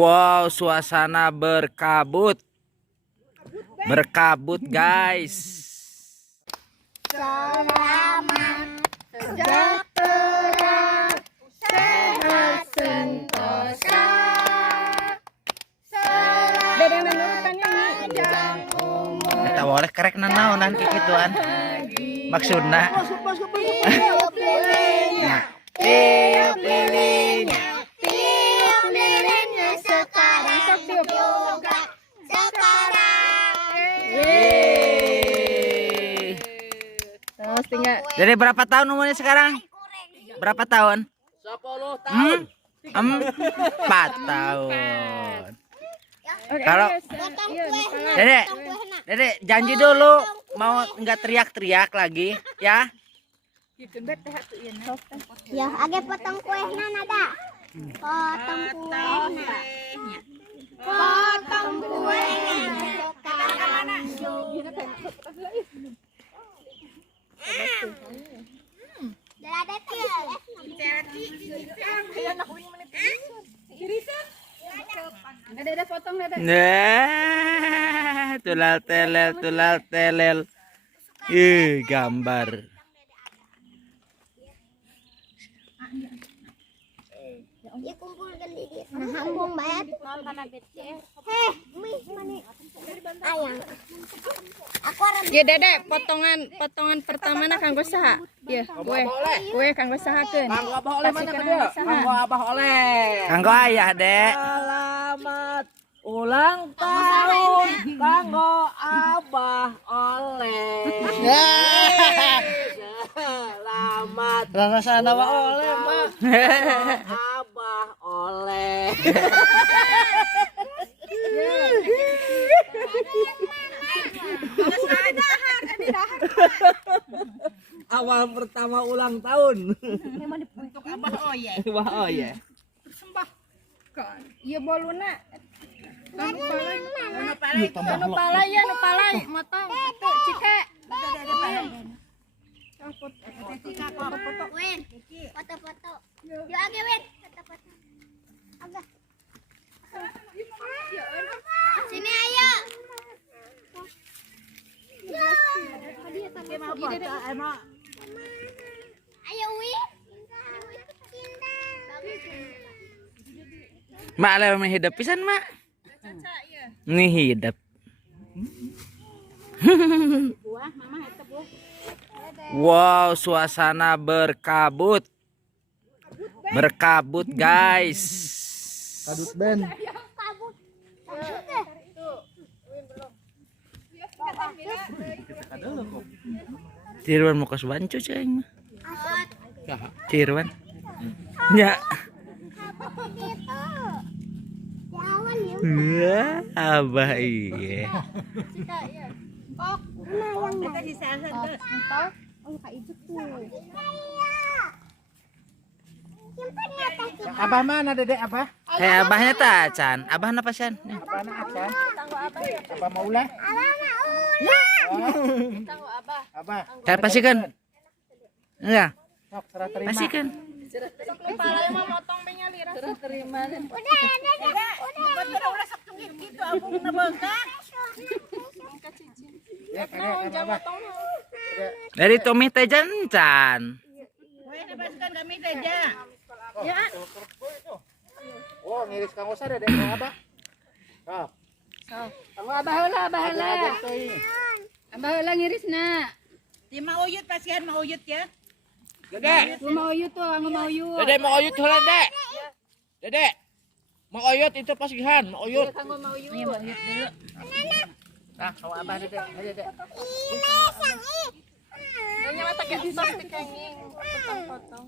Wow, suasana berkabut. Berkabut, guys. Selamat sejahtera, sehat sentosa. Selamat panjang umur. Kita boleh kerek nanaon nanti gituan. Maksudna. Tiup lilinnya, tiup lilinnya, tiup lilinnya sekarang. Tiup juga sekarang. Yeay. Terus tinggal. Jadi berapa tahun umurnya sekarang? Berapa tahun? 10 tahun. 4 tahun. Kalau Dedek janji dulu mau nggak teriak-teriak lagi ya. Ya, age potong kuehna nada. Potong kuehna. Potong kuehna. Ada potong ada. Nah, tulal telel. Gambar. Ya kumpulkan di dia. Nah, hambung bayar. Heh, mih mani. Ayang. Aku arep. Ya Dedek, potongan pertama na kanggo saha? Ya, kue kanggo sahakeun. Kanggo abah oleh mana kedua? Kanggo abah oleh. Kanggo ayah, Dek. Selamat ulang tahun kanggo abah oleh. Selamat Rasana wa oleh, Mak. abah oleh. Awal pertama ulang tahun. Untuk abah oye. Wah, oh ya. Ieu boluna. Anu palai ya, nu palai motong. Tuh, cike. Win, foto-foto. Yuk age Win, foto-foto. Aga. Sini ayo. Ayo Win. Mak lewat hidup pisan, Mak. Nih hidup. Wow, suasana berkabut. Berkabut, guys. Kadut Ben. Cirwan mau kos bancu ceng. Cirwan. Ya. Wah, abah iya. Abah mana Dedek abah? Abahnya tacan. Abah apa San? Abah na acan. Abah maulah. Abah. Kan pastikan. Enggak, Sok serah terima. pastikan. Palai mah motong be nyalira. Terima. Ya, kalian abah. Dari Tommy teh jancan. Oh, ngiris kang Osa Dedek abah. Sok. Kanggo abah heula, abah heula. Abah heula ngirisna. Di mau uyut pasian mau uyut ya. Dedek. Lu mau uyut tuh, kanggo mau uyut. Dedek mau oyut heula, Dek. Dedek. Mau oyut itu pasihan, mau oyut. Kanggo mau uyut. Iya, mau uyut dulu. Nah, kalau abah Dedek, ayo Dedek. Nya mata kayak plastik kenging, potong-potong.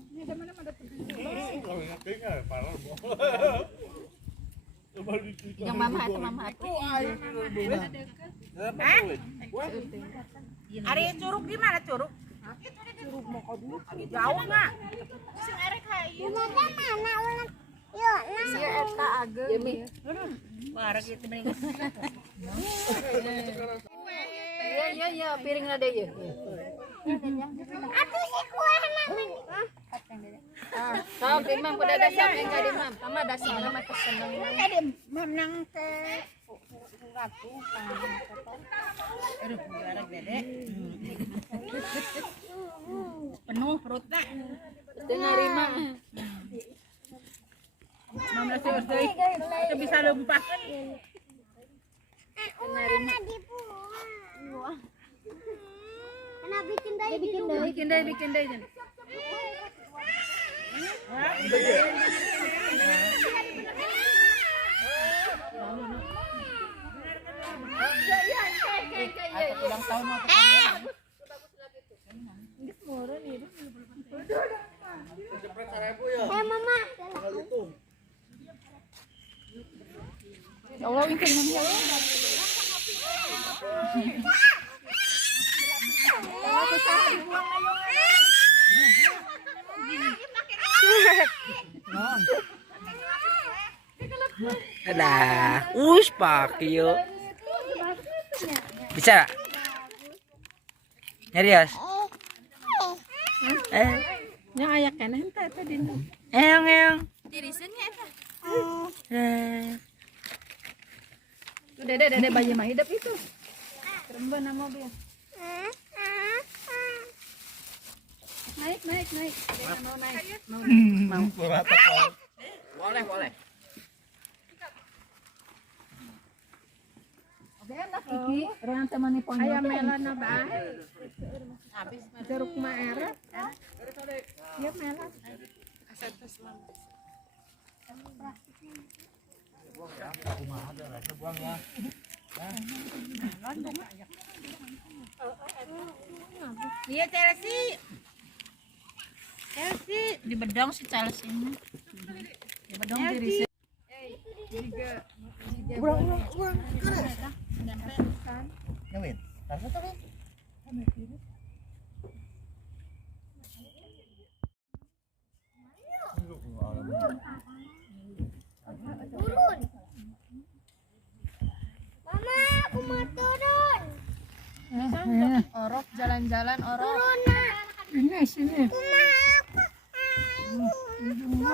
Yang mama itu mama itu. Ari curug di mana curug? Curug mau kabur. Jauh mah. Sing erek hayu. Yuk, Sia eta ageung. Wah, gitu mending. Iya, piringna deui. atuh si kuehna. Tahu dimam pada dasar enggak dimam. Sama dasar nama kesenang. Ada menang ke ratu aduh garang dede penuh perutnya Setengah lima. Mama sih kita bisa lempakan Kena bikin dai Bikin deh. Ulang tahun mau mama. Ya Allah, bikin mami. Ada. Pak yuk. Bisa? Serius? Yang ayak kan henteu tadi. Eyang. Dirisennya eta. Dede bayi mah hidup itu. Keremban nama mobil. Naik. Dede mau naik. Mau. Boleh. Oke, enak iki. Orang temani ponyok. Ayam melon apa? Habis jeruk merah. Ya melon. Asatus mampus. iya Chelsea di bedong si Chelsea ini di bedong diri Ngawin. Tasa to kan? Turun. Mama, aku mau turun. Orok jalan-jalan orok. Turun, Nak. Sini. Ya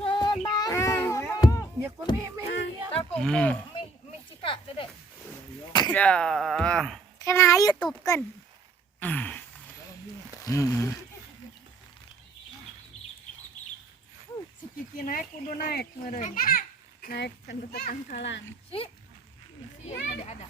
Allah. Ya ku mie. Taku mie cika, Dede. Ya. Kena YouTube kan? Si Kiki naik kudu naik meureun. Naik kan ke tangkalan. Si yang ada.